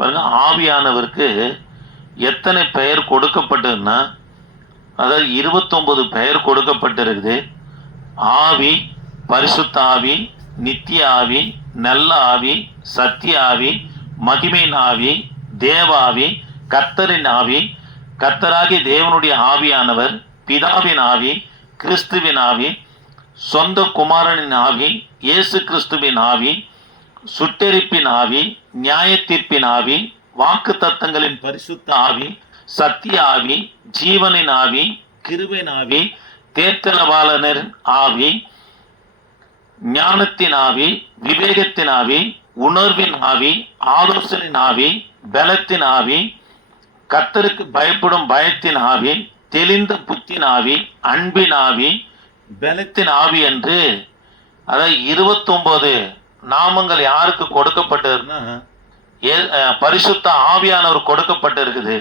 பாருங்க, ஆவியானவருக்கு எத்தனை பெயர் கொடுக்கப்பட்டதுன்னா, அதாவது 29 பெயர் கொடுக்கப்பட்டிருக்குது. ஆவி, பரிசுத்த ஆவி, நித்திய ஆவி, நல்ல ஆவி, சத்திய ஆவி, மகிமையின் ஆவி, தேவாவி, கர்த்தரின் ஆவி, கர்த்தராகி தேவனுடைய ஆவியானவர், பிதாவின் ஆவி, கிறிஸ்துவின் ஆவி, சொந்த குமாரனின் ஆவி, இயேசு கிறிஸ்துவின் ஆவி, சுட்டெரிப்பின் ஆவி, நியாய தீர்ப்பின் ஆவி, வாக்கு தத்தங்களின் பரிசுத்த ஆவி, சத்திய ஆவி, ஜீவனின் ஆவி, கிருபையின் ஆவி, தேர்தலவாளரின் ஆவி, ஞானத்தின் ஆவி, விவேகத்தின் ஆவி, உணர்வின் ஆவி, ஆலோசனின் ஆவி, பலத்தின் ஆவி, கர்த்தருக்கு பயப்படும் பயத்தின் ஆவி, தெளிந்த புத்தின் ஆவி, அன்பின் ஆவி, பலத்தின் ஆவி என்று, அதாவது 29 நாமங்கள் யாருக்கு கொடுக்கப்பட்டதுன்னா, பரிசுத்த ஆவியானவர் கொடுக்கப்பட்டிருக்குது.